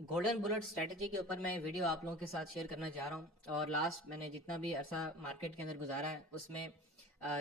Golden bullet strategy के ऊपर मैं वीडियो आप लोगों के साथ शेयर करना चाह रहा हूँ। और लास्ट मैंने जितना भी अरसा मार्केट के अंदर गुजारा है उसमें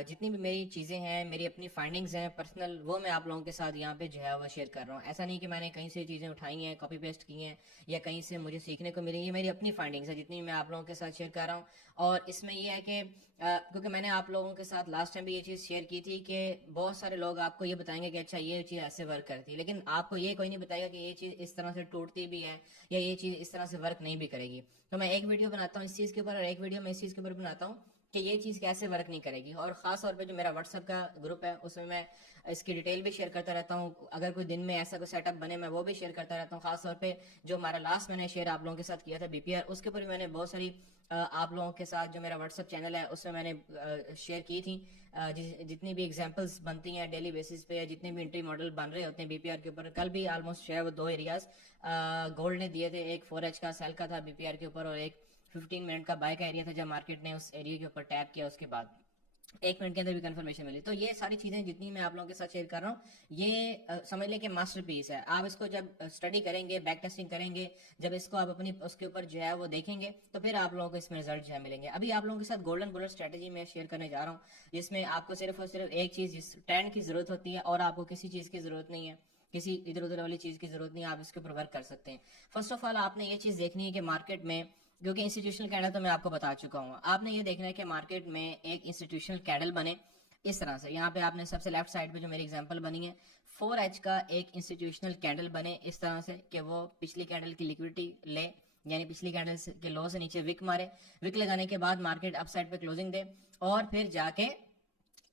जितनी भी मेरी चीज़ें हैं, मेरी अपनी फाइंडिंग्स हैं पर्सनल, वो मैं आप लोगों के साथ यहाँ पे जो है वो शेयर कर रहा हूँ। ऐसा नहीं कि मैंने कहीं से चीज़ें उठाई हैं, कॉपी पेस्ट की हैं या कहीं से मुझे सीखने को मिली। ये मेरी अपनी फाइंडिंग्स है जितनी मैं आप लोगों के साथ शेयर कर रहा हूँ। और इसमें यह है कि क्योंकि मैंने आप लोगों के साथ लास्ट टाइम भी ये चीज़ शेयर की थी कि बहुत सारे लोग आपको ये बताएंगे कि अच्छा ये चीज़ ऐसे वर्क करती है, लेकिन आपको ये कोई नहीं बताएगा कि ये चीज़ इस तरह से टूटती भी है या ये चीज़ इस तरह से वर्क नहीं भी करेगी। तो मैं एक वीडियो बनाता हूँ इस चीज़ के ऊपर और एक वीडियो मैं इस चीज़ के ऊपर बनाता हूँ कि ये चीज़ कैसे वर्क नहीं करेगी। और ख़ास तौर पे जो मेरा व्हाट्सअप का ग्रुप है उसमें मैं इसकी डिटेल भी शेयर करता रहता हूँ। अगर कोई दिन में ऐसा कोई सेटअप बने मैं वो भी शेयर करता रहता हूँ। खास तौर पे जो हमारा लास्ट मैंने शेयर आप लोगों के साथ किया था बीपीआर, उसके ऊपर भी मैंने बहुत सारी आप लोगों के साथ जो मेरा व्हाट्सअप चैनल है उसमें मैंने शेयर की थी जितनी भी एग्जांपल्स बनती हैं डेली बेसिस पे या जितने भी एंट्री मॉडल बन रहे होते हैं बीपीआर के ऊपर। कल भी ऑलमोस्ट जो है वो दो एरियाज गोल्ड ने दिए थे, एक 4H का सेल का था बीपीआर के ऊपर और एक 15 मिनट का बाय का एरिया था जब मार्केट ने उस एरिया के ऊपर टैप किया उसके बाद 1 मिनट के अंदर भी कंफर्मेशन मिली। तो ये सारी चीजें जितनी मैं आप लोगों के साथ शेयर कर रहा हूँ ये समझ लें कि मास्टरपीस है। आप इसको जब स्टडी करेंगे, बैक टेस्टिंग करेंगे, जब इसको आप अपनी उसके ऊपर जो है वो देखेंगे तो फिर आप लोगों को इसमें रिजल्ट जो है मिलेंगे। अभी आप लोगों के साथ गोल्डन बुलेट स्ट्रेटेजी में शेयर करने जा रहा हूँ जिसमें आपको सिर्फ और सिर्फ एक चीज जिस ट्रेंड की जरूरत होती है और आपको किसी चीज की जरूरत नहीं है, किसी इधर उधर वाली चीज की जरूरत नहीं है, आप इसके ऊपर वर्क कर सकते हैं। फर्स्ट ऑफ ऑल आपने ये चीज देखनी है कि मार्केट में, क्योंकि इंस्टीट्यूशनल कैंडल तो मैं आपको बता चुका हूँ, आपने ये देखना है कि मार्केट में एक इंस्टीट्यूशनल कैंडल बने इस तरह से। यहाँ पे आपने सबसे लेफ्ट साइड पे जो मेरी एग्जांपल बनी है 4H का एक इंस्टीट्यूशनल कैंडल बने इस तरह से कि वो पिछली कैंडल की लिक्विडिटी ले, यानी पिछली कैंडल के लो से नीचे विक मारे, विक लगाने के बाद मार्केट अप साइड पे क्लोजिंग दे और फिर जाके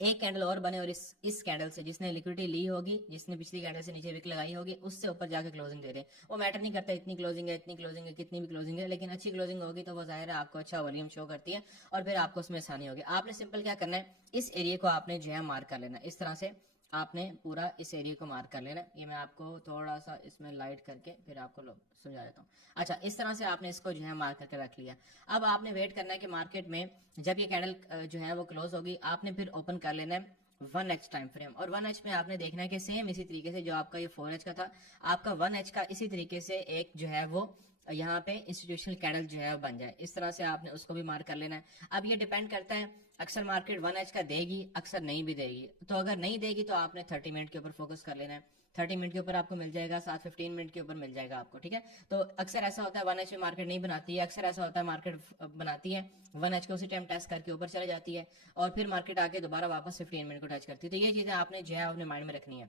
एक कैंडल और बने और इस कैंडल से जिसने लिक्विडिटी ली होगी, जिसने पिछली कैंडल से नीचे विक लगाई होगी, उससे ऊपर जाके क्लोजिंग दे दे। वो मैटर नहीं करता इतनी क्लोजिंग है, इतनी क्लोजिंग है, कितनी भी क्लोजिंग है, लेकिन अच्छी क्लोजिंग होगी तो वो जाहिर है आपको अच्छा वॉल्यूम शो करती है और फिर आपको उसमें आसानी होगी। आपने सिंपल क्या करना है, इस एरिया को आपने जो है मार्क कर लेना इस तरह से। आपने पूरा इस एरिया को मार्क कर लेना। ये मैं आपको थोड़ा सा इसमें लाइट करके फिर आपको समझा देता हूँ। अच्छा, इस तरह से आपने इसको जो है मार्क करके रख लिया। अब आपने वेट करना है कि मार्केट में जब ये कैंडल जो है वो क्लोज होगी आपने फिर ओपन कर लेना है 1H टाइम फ्रेम। और 1H में आपने देखना है कि सेम इसी तरीके से जो आपका ये 4H का था, आपका 1H का इसी तरीके से एक जो है वो यहाँ पे इंस्टीट्यूशनल कैंडल जो है वो बन जाए। इस तरह से आपने उसको भी मार्क कर लेना है। अब ये डिपेंड करता है, अक्सर मार्केट 1H का देगी, अक्सर नहीं भी देगी। तो अगर नहीं देगी तो आपने 30 मिनट के ऊपर फोकस कर लेना है। 30 मिनट के ऊपर आपको मिल जाएगा, साथ 15 मिनट के ऊपर मिल जाएगा आपको, ठीक है। तो अक्सर ऐसा होता है 1H में मार्केट नहीं बनाती है, अक्सर ऐसा होता है मार्केट बनाती है 1H को उसी टाइम टेस्ट करके ऊपर चले जाती है और फिर मार्केट आके दोबारा वापस 15 मिनट को टच करती है। तो ये चीजें आपने जो है अपने माइंड में रखनी है।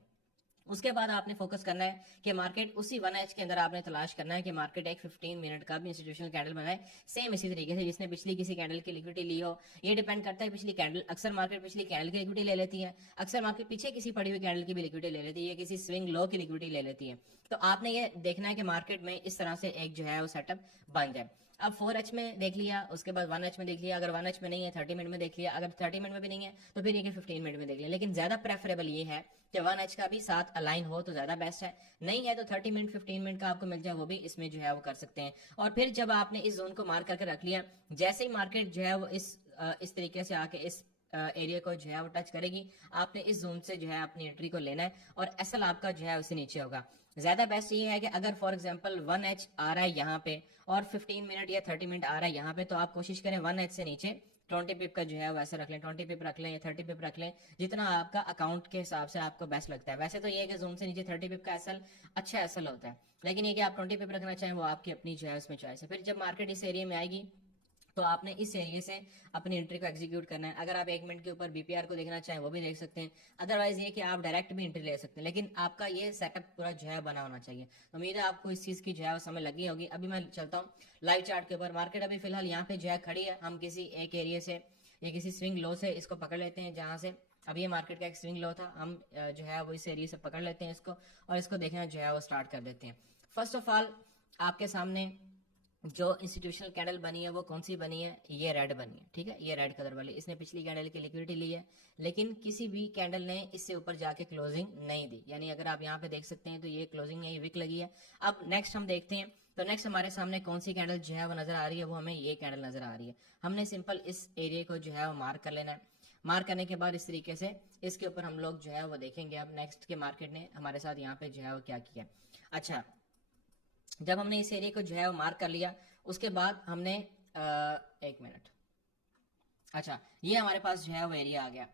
उसके बाद आपने फोकस करना है कि मार्केट उसी 1H के अंदर आपने तलाश करना है कि मार्केट एक 15 मिनट का भी इंस्टीट्यूशनल कैंडल बनाए सेम इसी तरीके से जिसने पिछली किसी कैंडल की लिक्विडिटी ली हो। ये डिपेंड करता है पिछली कैंडल, अक्सर मार्केट पिछली कैंडल की लिक्विडिटी ले लेती है, अक्सर मार्केट पीछे किसी पड़ी हुई कैंडल की भी लिक्विडिटी ले लेती है, किसी स्विंग लो की लिक्विडिटी ले लेती है। तो आपने ये देखना है कि मार्केट में इस तरह से एक जो है वो सेटअप बन जाए। अब 4H में देख लिया, उसके बाद 1H में देख लिया, अगर 1H में नहीं है 30 मिनट में देख लिया, अगर 30 मिनट में भी नहीं है तो फिर ये 15 मिनट में देख लिया। लेकिन ज्यादा प्रेफरेबल ये है कि 1H का भी साथ अलाइन हो तो ज्यादा बेस्ट है। नहीं है तो 30 मिनट 15 मिनट का आपको मिल जाए वो भी इसमें जो है वो कर सकते हैं। और फिर जब आपने इस जोन को मार्क करके रख लिया, जैसे ही मार्केट जो है वो इस तरीके से आके इस एरिया को जो है वो टच करेगी, आपने इस जोन से जो है अपनी एंट्री को लेना है और एसएल आपका जो है उससे नीचे होगा। ज्यादा बेस्ट ये है कि अगर फॉर एग्जांपल 1H आ रहा है यहाँ पे और 15 मिनट या 30 मिनट आ रहा है यहाँ पे, तो आप कोशिश करें 1H से नीचे 20 पिप का जो है वैसे रख लें, 20 पिप रख लें या 30 पिप रख लें, जितना आपका अकाउंट के हिसाब से आपको बेस्ट लगता है। वैसे तो ये है कि जूम से नीचे 30 पिप का एसएल अच्छा एसएल होता है, लेकिन ये कि आप 20 पिप रखना चाहें वो आपकी अपनी जो है उसमें चॉइस है। फिर जब मार्केट इस एरिया में आएगी तो आपने इस एरिया से अपनी एंट्री को एग्जीक्यूट करना है। अगर आप 1 मिनट के ऊपर बीपीआर को देखना चाहें वो भी देख सकते हैं, अदरवाइज ये कि आप डायरेक्ट भी एंट्री ले सकते हैं, लेकिन आपका ये सेटअप पूरा जो है बना होना चाहिए। तो उम्मीद है आपको इस चीज की जो है समझ लगी होगी। अभी मैं चलता हूँ लाइव चार्ट के ऊपर। मार्केट अभी फिलहाल यहाँ पे जो है खड़ी है, हम किसी एक एरिया से या किसी स्विंग लो से इसको पकड़ लेते हैं, जहां से अभी ये मार्केट का एक स्विंग लो था, हम जो है वो इस एरिया से पकड़ लेते हैं इसको और इसको देखना जो है वो स्टार्ट कर देते हैं। फर्स्ट ऑफ ऑल आपके सामने जो इंस्टीट्यूशनल कैंडल बनी है वो कौन सी बनी है, ये रेड बनी है, ठीक है, ये रेड कलर वाली। इसने पिछली कैंडल की लिक्विडिटी ली है, लेकिन किसी भी कैंडल ने इससे ऊपर जाके क्लोजिंग नहीं दी, यानी अगर आप यहाँ पे देख सकते हैं तो ये क्लोजिंग है, ये विक लगी है। अब नेक्स्ट हम देखते हैं, तो नेक्स्ट हमारे सामने कौन सी कैंडल जो है वो नजर आ रही है, वो हमें ये कैंडल नजर आ रही है। हमने सिंपल इस एरिया को जो है वो मार्क कर लेना है। मार्क करने के बाद इस तरीके से इसके ऊपर हम लोग जो है वो देखेंगे अब नेक्स्ट के मार्केट ने हमारे साथ यहाँ पे जो है वो क्या किया। अच्छा, जब हमने इस एरिया को जो है वो मार्क कर लिया, उसके बाद हमने एक मिनट, अच्छा ये हमारे पास जो है वो एरिया आ गया।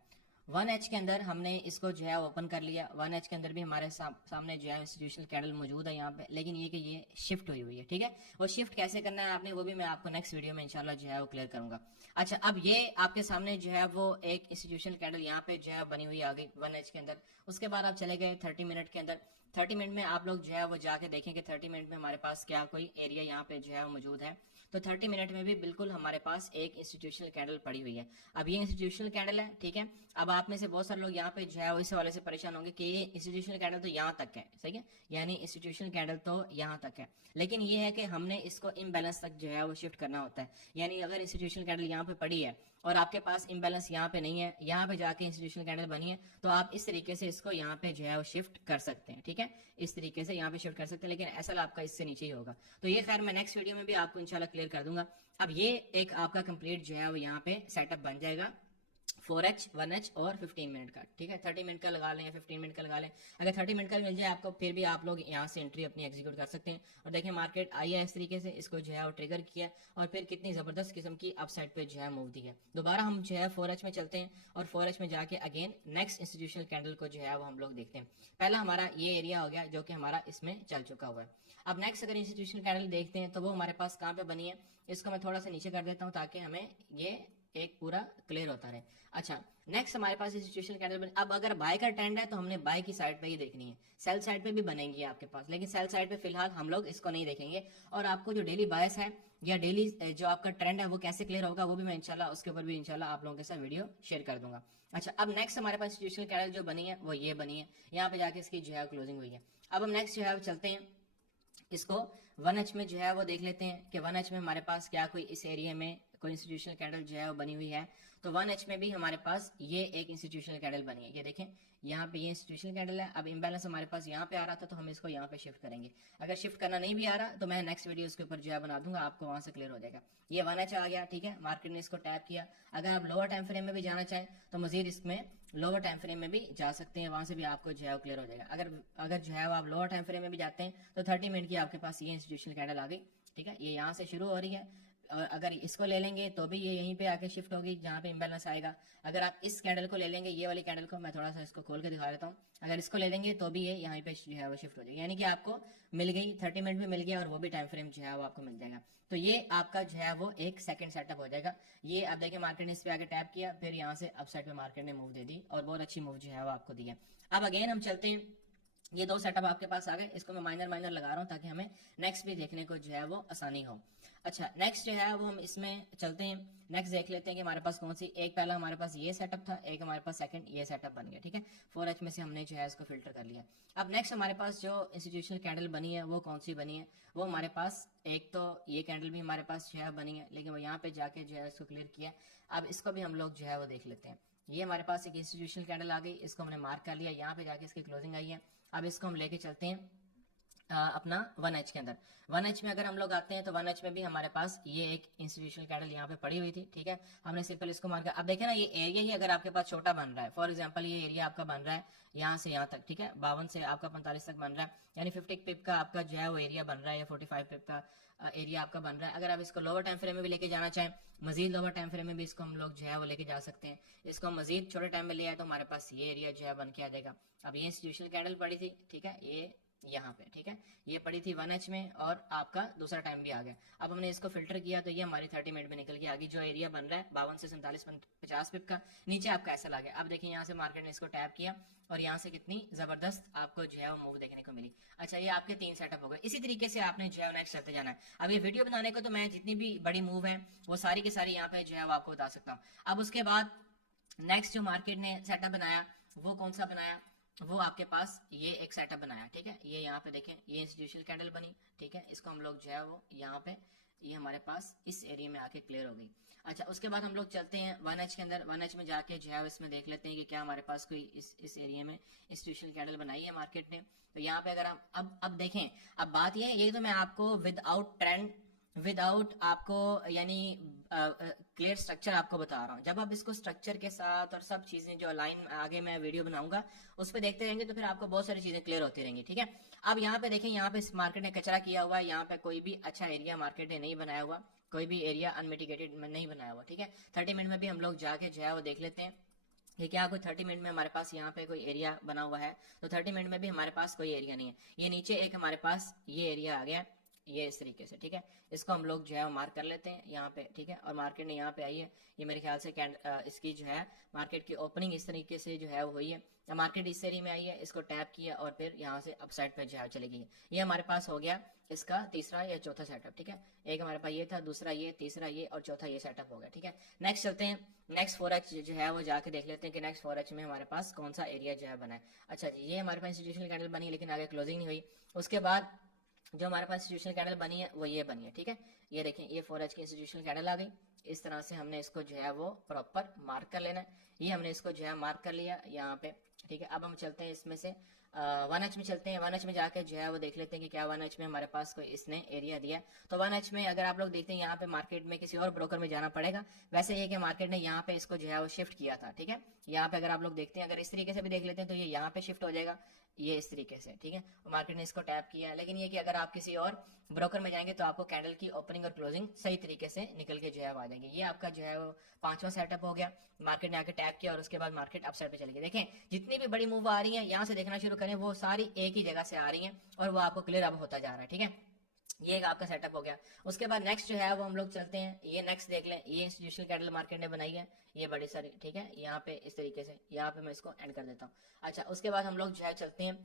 1H के अंदर हमने इसको जो है ओपन कर लिया। 1H के अंदर भी हमारे सामने जो है इंस्टीट्यूशनल कैंडल मौजूद है यहाँ पे, लेकिन ये कि ये शिफ्ट हुई है, ठीक है। वो शिफ्ट कैसे करना है आपने, वो भी मैं आपको नेक्स्ट वीडियो में इंशाल्लाह जो है वो क्लियर करूंगा। अच्छा, अब ये आपके सामने जो है वो एक इंस्टीट्यूशनल कैंडल यहाँ पे जो है बनी हुई आ गई 1H के अंदर। उसके बाद आप चले गए 30 मिनट के अंदर। 30 मिनट में आप लोग जो है वो जाके देखें कि 30 मिनट में हमारे पास क्या कोई एरिया यहाँ पे जो है वो मौजूद है। तो 30 मिनट में भी बिल्कुल हमारे पास एक इंस्टीट्यूशनल कैंडल पड़ी हुई है। अब ये इंस्टीट्यूशनल कैंडल है, ठीक है। अब आप में से बहुत सारे लोग यहाँ पे जो है इस वाले से परेशान होंगे कि ये इंस्टीट्यूशनल कैंडल तो यहाँ तक है, सही है, यानी इंस्टीट्यूशनल कैंडल तो यहाँ तक है, लेकिन ये है कि हमने इसको इम्बैलेंस तक जो है वो शिफ्ट करना होता है। यानी अगर इंस्टीट्यूशनल कैंडल यहाँ पे पड़ी है और आपके पास इम्बैलेंस यहाँ पे नहीं है, यहाँ पे जाके इंस्टीट्यूशनल कैंडल बनी है, तो आप इस तरीके से इसको यहाँ पे जो है वो शिफ्ट कर सकते हैं, ठीक है। इस तरीके से यहाँ पे शिफ्ट कर सकते हैं, लेकिन एसएल आपका इससे नीचे ही होगा। तो ये खैर मैं नेक्स्ट वीडियो में भी आपको इंशाल्लाह क्लियर कर दूंगा। अब ये एक आपका कंप्लीट जो है वो यहाँ पे सेटअप बन जाएगा 4H 1H और 15 मिनट का, ठीक है। 30 मिनट का लगा लें या 15 मिनट का लगा लें। अगर 30 मिनट का मिल जाए आपको, फिर भी आप लोग यहाँ से एंट्री अपनी एग्जीक्यूट कर सकते हैं। और देखें मार्केट आई है इस तरीके से, इसको जो है वो ट्रिगर किया और फिर कितनी जबरदस्त किस्म की अपसाइड पे जो है मूव दी है। दोबारा हम जो है 4H में चलते हैं और 4H में जाके अगेन नेक्स्ट इंस्टीट्यूशनल कैंडल को जो है वो हम लोग देखते हैं। पहला हमारा ये एरिया हो गया जो कि हमारा इसमें चल चुका हुआ है। अब नेक्स्ट अगर इंस्टीट्यूशनल कैंडल देखते हैं तो वो हमारे पास कहाँ पे बनी है, इसको मैं थोड़ा सा नीचे कर देता हूँ ताकि हमें ये एक पूरा क्लियर होता रहे। अच्छा, नेक्स्ट हमारे पास इंस्टीट्यूशनल कैंडल बने। अब अगर बाय का ट्रेंड है तो हमने बाय की साइड पे ही देखनी है, सेल साइड पे भी बनेंगी आपके पास, लेकिन सेल साइड पे फिलहाल हम लोग इसको नहीं देखेंगे। और आपको जो डेली बायस है या डेली जो आपका ट्रेंड है वो कैसे क्लियर होगा, वो भी मैं इंशाल्लाह उसके ऊपर भी इंशाल्लाह आप लोगों के साथ वीडियो शेयर कर दूंगा। अच्छा, अब नेक्स्ट हमारे पास इंस्टीट्यूशनल कैंडल जो बनी है वो ये बनी है, यहाँ पे जाके इसकी जो है क्लोजिंग हुई है। अब हम नेक्स्ट जो है चलते हैं, इसको 1H में जो है वो देख लेते हैं कि 1H में हमारे पास क्या कोई इस एरिया में कोई इंस्टीट्यूशनल कैंडल जो है वो बनी हुई है। तो 1H में भी हमारे पास ये एक इंस्टीट्यूशनल कैंडल बनी है, ये देखें यहाँ पे ये इंस्टीट्यूशनल कैंडल है। अब इम्बैलेंस हमारे पास यहाँ पे आ रहा था तो हम इसको यहाँ पे शिफ्ट करेंगे। अगर शिफ्ट करना नहीं भी आ रहा तो मैं नेक्स्ट वीडियो उसके ऊपर जो है बना दूंगा, आपको वहां से क्लियर हो जाएगा। ये 1H आ गया, ठीक है, मार्केट ने इसको टैप किया। अगर आप लोअर टाइम फ्रेम में भी जाना चाहें तो मजीद इसमें लोअर टाइम फ्रेम में भी जा सकते हैं, वहां से भी आपको जो है क्लियर हो जाएगा। अगर जो है आप लोअर टाइम फ्रेम में भी जाते हैं तो 30 मिनट की आपके पास ये इंस्टीट्यूशनल कैंडल आ गई, ठीक है। ये यहाँ से शुरू हो रही है, अगर इसको ले लेंगे तो भी ये यहीं पे आके शिफ्ट होगी जहाँ पे इम्बैलेंस आएगा। अगर आप इस कैंडल को ले लेंगे, ये वाली कैंडल को, मैं थोड़ा सा इसको खोल के दिखा देता हूँ, अगर इसको ले लेंगे तो भी ये यहाँ पे जो है वो शिफ्ट हो जाएगी, यानी कि आपको मिल गई 30 मिनट में मिल गया और वो भी टाइम फ्रेम जो है वो आपको मिल जाएगा। तो ये आपका जो है वो एक सेकंड सेटअप हो जाएगा। ये अब देखिए मार्केट ने इस पे आगे टैप किया, फिर यहाँ से अपसाइड पे मार्केट ने मूव दे दी और बहुत अच्छी मूव जो है वो आपको दी है। अब अगेन हम चलते हैं, ये दो सेटअप आपके पास आ गए, इसको मैं माइनर माइनर लगा रहा हूँ ताकि हमें नेक्स्ट भी देखने को जो है वो आसानी हो। अच्छा, नेक्स्ट जो है वो हम इसमें चलते हैं, नेक्स्ट देख लेते हैं कि हमारे पास कौन सी, एक पहला हमारे पास ये सेटअप था, एक हमारे पास सेकंड ये सेटअप बन गया, ठीक है। 4H में से हमने जो है इसको फिल्टर कर लिया। अब नेक्स्ट हमारे पास जो इंस्टीट्यूशनल कैंडल बनी है वो कौन सी बनी है, वो हमारे पास एक तो ये कैंडल भी हमारे पास जो है बनी है, लेकिन वो यहाँ पे जाके जो है इसको क्लियर किया। अब इसको भी हम लोग जो है वो देख लेते हैं। ये हमारे पास एक इंस्टीट्यूशनल कैंडल आ गई, इसको हमने मार्क कर लिया, यहाँ पे जाके इसकी क्लोजिंग आई है। अब इसको हम लेके चलते हैं अपना 1H के अंदर। 1H में अगर हम लोग आते हैं तो 1H में भी हमारे पास ये एक इंस्टीट्यूशनल कैंडल यहाँ पे पड़ी हुई थी, ठीक है। हमने सिंपल इसको मार कर, अब देखें ना ये एरिया ही अगर आपके पास छोटा बन रहा है, फॉर एग्जांपल ये एरिया आपका बन रहा है यहाँ से यहाँ तक, ठीक है, 52 से आपका 45 तक बन रहा है, यानी 50 पिप का आपका जो है वो एरिया बन रहा है या 45 पिप का एरिया आपका बन रहा है। अगर आप इसको लोअर टाइम फ्रेम में भी लेके जाना चाहें, मजीद लोअर टाइम फ्रेम में भी इसको हम लोग जो है वो लेके जा सकते हैं। इसको मजीद छोटे टाइम में ले आए तो हमारे पास ये एरिया जो है बन के आ जाएगा। अब ये इंस्टीट्यूशनल कैंडल पड़ी थी, ठीक है, ये यहाँ पे, ठीक है, ये पड़ी थी 1H में और आपका दूसरा टाइम भी आ गया। अब हमने इसको फिल्टर किया तो ये हमारी 30 मिनट में निकल के आ गई, जो एरिया बन रहा है 52 से 47 50 पिप का, नीचे आपका ऐसा लगा। अब देखिए यहाँ से मार्केट ने इसको टैप किया और यहाँ से कितनी जबरदस्त आपको जो है वो मूव देखने को मिली। अच्छा, ये आपके 3 सेटअप हो गए। इसी तरीके से आपने जो है नेक्स्ट चलते जाना है। अब ये वीडियो बनाने को तो मैं जितनी भी बड़ी मूव है वो सारी की सारी यहाँ पे जो है वो आपको बता सकता हूँ। अब उसके बाद नेक्स्ट जो मार्केट ने सेटअप बनाया वो कौन सा बनाया, वो आपके पास ये एक सेटअप बनाया, ठीक है। ये यहाँ पे देखें, ये इंस्टीट्यूशनल कैंडल बनी, ठीक है, इसको हम लोग जो है वो यहाँ पे ये हमारे पास इस एरिया में आके क्लियर हो गई। अच्छा, उसके बाद हम लोग चलते हैं 1H के अंदर। 1H में जाके जो है इसमें देख लेते हैं कि क्या हमारे पास कोई इस एरिया में इंस्टीट्यूशनल कैंडल बनाई है मार्केट ने। तो यहाँ पे अगर हम अब देखें, अब बात ये है, ये तो मैं आपको विदाउट ट्रेंड विदाउट आपको यानी क्लियर स्ट्रक्चर आपको बता रहा हूँ। जब आप इसको स्ट्रक्चर के साथ और सब चीजें जो लाइन आगे मैं वीडियो बनाऊंगा उस पर देखते रहेंगे तो फिर आपको बहुत सारी चीजें क्लियर होती रहेंगी, ठीक है। अब यहाँ पे देखें, यहाँ पे इस मार्केट ने कचरा किया हुआ है, यहाँ पे कोई भी अच्छा एरिया मार्केट ने नहीं बनाया हुआ, कोई भी एरिया अनमिटिगेटेड नहीं बनाया हुआ, ठीक है। 30 मिनट में भी हम लोग जाके जो है वो देख लेते हैं कि क्या कोई 30 मिनट में हमारे पास यहाँ पे कोई एरिया बना हुआ है। तो 30 मिनट में भी हमारे पास कोई एरिया नहीं है। ये नीचे एक हमारे पास ये एरिया आ गया, ये इस तरीके से, ठीक है। इसको हम लोग जो है मार्क कर लेते हैं यहाँ पे, ठीक है। और मार्केट ने यहाँ पे आई है, ये मेरे ख्याल से इसकी जो है मार्केट की ओपनिंग इस तरीके से जो है वो हुई है। मार्केट इस एरिया में आई है, इसको टैप किया और फिर यहाँ से अपसाइड पे जो है चली गई। ये हमारे पास हो गया इसका तीसरा या चौथा सेटअप, ठीक है। एक हमारे पास ये था, दूसरा ये, तीसरा ये और चौथा ये सेटअप हो गया, ठीक है। नेक्स्ट चलते हैं, नेक्स्ट 4H जो है वो जाके देख लेते हैं कि नेक्स्ट 4H में हमारे पास कौन सा एरिया जो है बना है। अच्छा जी, ये हमारे पास इंस्टीट्यूशनल कैंडल बनी लेकिन आगे क्लोजिंग नहीं हुई। उसके बाद जो हमारे पास इंस्टीट्यूशनल कैंडल बनी है वो ये बनी है, ठीक है। ये देखें, ये 4H की इंस्टीट्यूशनल कैंडल आ गई। इस तरह से हमने इसको जो है वो प्रॉपर मार्क कर लेना है। ये हमने इसको जो है मार्क कर लिया यहाँ पे, ठीक है। अब हम चलते हैं इसमें से 1H में चलते हैं। 1H में जाके जो है वो देख लेते हैं कि क्या 1H में हमारे पास कोई इसने एरिया दिया है। तो 1H में अगर आप लोग देखते हैं यहाँ पे मार्केट में किसी और ब्रोकर में जाना पड़ेगा। वैसे ये कि मार्केट ने यहाँ पे इसको जो है वो शिफ्ट किया था, ठीक है। यहाँ पे अगर आप लोग देखते हैं, अगर इस तरीके से भी देख लेते हैं तो ये यहाँ पे शिफ्ट हो जाएगा, ये इस तरीके से, ठीक है। मार्केट ने इसको टैप किया, लेकिन ये कि अगर आप किसी और ब्रोकर में जाएंगे तो आपको कैंडल की ओपनिंग और क्लोजिंग सही तरीके से निकल के जो है आ जाएंगे। ये आपका जो है वो 5वां सेटअप हो गया। मार्केट ने आके टैप किया और उसके बाद मार्केट अपसाइड पे चली गई। देखें, जितनी भी बड़ी मूव आ रही है यहाँ से देखना शुरू करें, वो सारी एक ही जगह से आ रही हैं और वो आपको क्लियर अब होता जा रहा है, ठीक है। ये एक आपका सेटअप हो गया। उसके बाद नेक्स्ट जो है वो हम लोग चलते हैं, ये नेक्स्ट देख लें। ये इंस्टीट्यूशनल कैंडल मार्केट ने बनाई है, ये बड़ी सारी, ठीक है। यहाँ पे इस तरीके से, यहाँ पे मैं इसको एंड कर देता हूँ। अच्छा, उसके बाद हम लोग जो है चलते हैं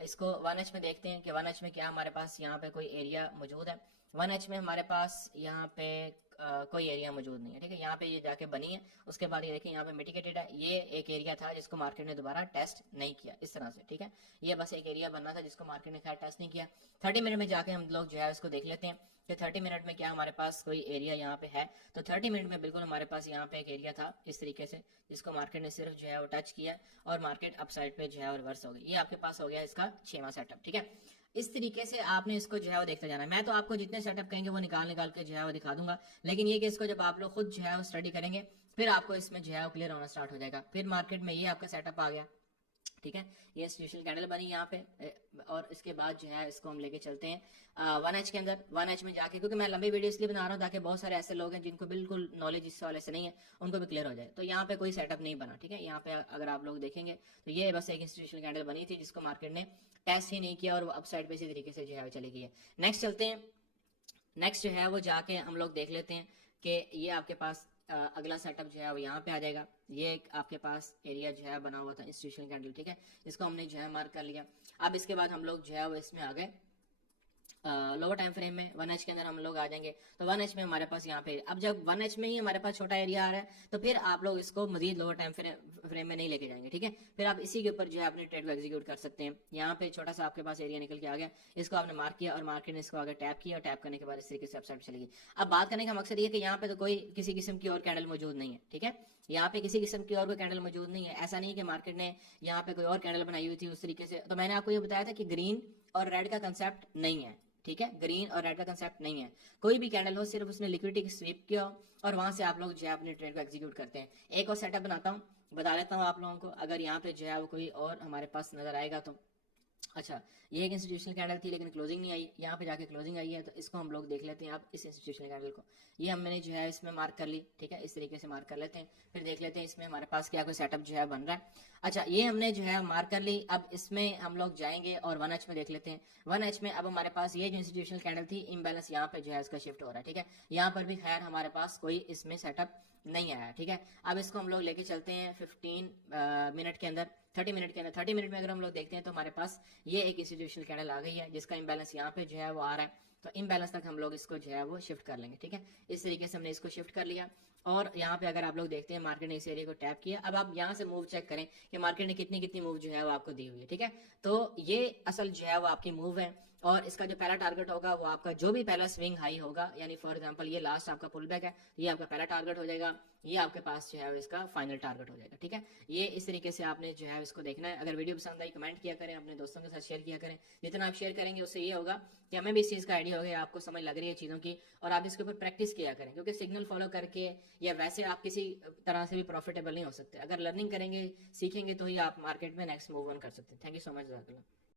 इसको 1H में देखते हैं कि 1H में क्या हमारे पास यहाँ पे कोई एरिया मौजूद है। 1H में हमारे पास यहाँ पे कोई एरिया मौजूद नहीं है, ठीक है। यहाँ पे ये जाके बनी है। उसके बाद ये देखिए यहाँ पे मिटिगेटेड है। ये एक एरिया था जिसको मार्केट ने दोबारा टेस्ट नहीं किया इस तरह से, ठीक है। ये बस एक एरिया बनना था जिसको मार्केट ने खैर टेस्ट नहीं किया। 30 मिनट में जाके हम लोग जो है इसको देख लेते हैं कि 30 मिनट में क्या हमारे पास कोई एरिया यहाँ पे है। तो 30 मिनट में बिल्कुल हमारे पास यहाँ पे एक एरिया था इस तरीके से, जिसको मार्केट ने सिर्फ जो है वो टच किया और मार्केट अपसाइड पे जो है रिवर्स हो गई। ये आपके पास हो गया इसका 6वां सेटअप, ठीक है। इस तरीके से आपने इसको जो है वो देखते जाना है। मैं तो आपको जितने सेटअप कहेंगे वो निकाल निकाल के जो है वो दिखा दूंगा, लेकिन ये कि इसको जब आप लोग खुद जो है वो स्टडी करेंगे फिर आपको इसमें जो है वो क्लियर होना स्टार्ट हो जाएगा। फिर मार्केट में ये आपका सेटअप आ गया, ठीक है। ये इंस्टीट्यूशनल कैंडल बनी यहाँ पे और इसके बाद जो है इसको हम लेके चलते हैं 1H के अंदर। 1H में जाके, क्योंकि मैं लंबी वीडियो इसलिए बना रहा हूँ ताकि बहुत सारे ऐसे लोग हैं जिनको बिल्कुल नॉलेज इस वाले से नहीं है, उनको भी क्लियर हो जाए। तो यहाँ पे कोई सेटअप नहीं बना, ठीक है। यहाँ पे अगर आप लोग देखेंगे तो ये बस एक इंस्टीट्यूशनल कैंडल बनी थी जिसको मार्केट ने टेस्ट ही नहीं किया और वो अपसाइड पे इसी तरीके से जो है चली गई है। नेक्स्ट चलते हैं, नेक्स्ट जो है वो जाके हम लोग देख लेते हैं कि ये आपके पास अगला सेटअप जो है वो यहाँ पे आ जाएगा। ये एक आपके पास एरिया जो है बना हुआ था इंस्टीट्यूशनल कैंडल, ठीक है। इसको हमने जो है मार्क कर लिया। अब इसके बाद हम लोग जो है वो इसमें आ गए लोअर टाइम फ्रेम में 1H के अंदर हम लोग आ जाएंगे। तो 1H में हमारे पास यहाँ पे, अब जब 1H में ही हमारे पास छोटा एरिया आ रहा है तो फिर आप लोग इसको मजीद लोअर टाइम फ्रेम में नहीं लेके जाएंगे, ठीक है। फिर आप इसी के ऊपर जो है अपने ट्रेड को एग्जीक्यूट कर सकते हैं। यहाँ पे छोटा सा आपके पास एरिया निकल के आ गया, इसको आपने मार्क किया और मार्केट ने इसको आगे टैप किया और टैप करने के बाद इस तरीके से अपसाइड चली गई। अब बात करने का मकसद ये कि यहाँ पे तो कोई किसी किस्म की और कैंडल मौजूद नहीं है, ठीक है। यहाँ पे किसी किस्म की और कोई कैंडल मौजूद नहीं है। ऐसा नहीं कि मार्केट ने यहाँ पे कोई और कैंडल बनाई हुई थी उस तरीके से। तो मैंने आपको ये बताया था कि ग्रीन और रेड का कंसेप्ट नहीं है, ठीक है। ग्रीन और रेड का कंसेप्ट नहीं है। कोई भी कैंडल हो, सिर्फ उसने लिक्विडिटी स्वीप किया और वहां से आप लोग जो है अपने ट्रेड को एग्जीक्यूट करते हैं। एक और सेटअप बनाता हूँ, बता देता हूँ आप लोगों को, अगर यहाँ पे जो है वो कोई और हमारे पास नजर आएगा तो। अच्छा, ये एक इंस्टीट्यूशनल कैंडल थी लेकिन क्लोजिंग नहीं आई, यहाँ पे जाके क्लोजिंग आई है। तो इसको हम लोग देख लेते हैं अब इस इंस्टीट्यूशनल कैंडल को। ये हमने जो है इसमें मार्क कर ली, ठीक है। इस तरीके से मार्क कर लेते हैं, फिर देख लेते हैं इसमें हमारे पास क्या कोई सेटअप जो है बन रहा है। अच्छा, ये हमने जो है मार्क कर ली। अब इसमें हम लोग जाएंगे और 1H में देख लेते हैं। 1H में अब हमारे पास ये जो इंस्टीट्यूशनल कैंडल थी, इम्बैलेंस यहाँ पे जो है इसका शिफ्ट हो रहा है, ठीक है। यहाँ पर भी खैर हमारे पास कोई इसमें सेटअप नहीं आया, ठीक है। अब इसको हम लोग लेके चलते हैं 15 मिनट के अंदर, 30 मिनट के अंदर। 30 मिनट में अगर हम लोग देखते हैं तो हमारे पास ये एक इंस्टीट्यूशनल कैंडल आ गई है जिसका इम्बैलेंस यहाँ पे जो है वो आ रहा है। तो इम्बैलेंस तक हम लोग इसको जो है वो शिफ्ट कर लेंगे, ठीक है। इस तरीके से हमने इसको शिफ्ट कर लिया और यहाँ पे अगर आप लोग देखते हैं मार्केट ने इस एरिया को टैप किया। अब आप यहाँ से मूव चेक करें कि मार्केट ने कितनी कितनी मूव जो है वो आपको दी हुई है, ठीक है। तो ये असल जो है वो आपकी मूव है और इसका जो पहला टारगेट होगा वो आपका जो भी पहला स्विंग हाई होगा, यानी फॉर एग्जांपल ये लास्ट आपका पुल बैक है, ये आपका पहला टारगेट हो जाएगा, ये आपके पास जो है इसका फाइनल टारगेट हो जाएगा। ठीक है, ये इस तरीके से आपने जो है इसको देखना है। अगर वीडियो पसंद आई कमेंट किया करें, अपने दोस्तों के साथ शेयर किया करें। जितना आप शेयर करेंगे उससे ये होगा कि हमें भी इस चीज़ का आइडिया होगा, आपको समझ लग रही है चीज़ों की, और आप इसके ऊपर प्रैक्टिस किया करें, क्योंकि सिग्नल फॉलो करके या वैसे आप किसी तरह से भी प्रॉफिटेबल नहीं हो सकते। अगर लर्निंग करेंगे, सीखेंगे, तो ही आप मार्केट में नेक्स्ट मूव ऑन कर सकते हैं। Thank you so much.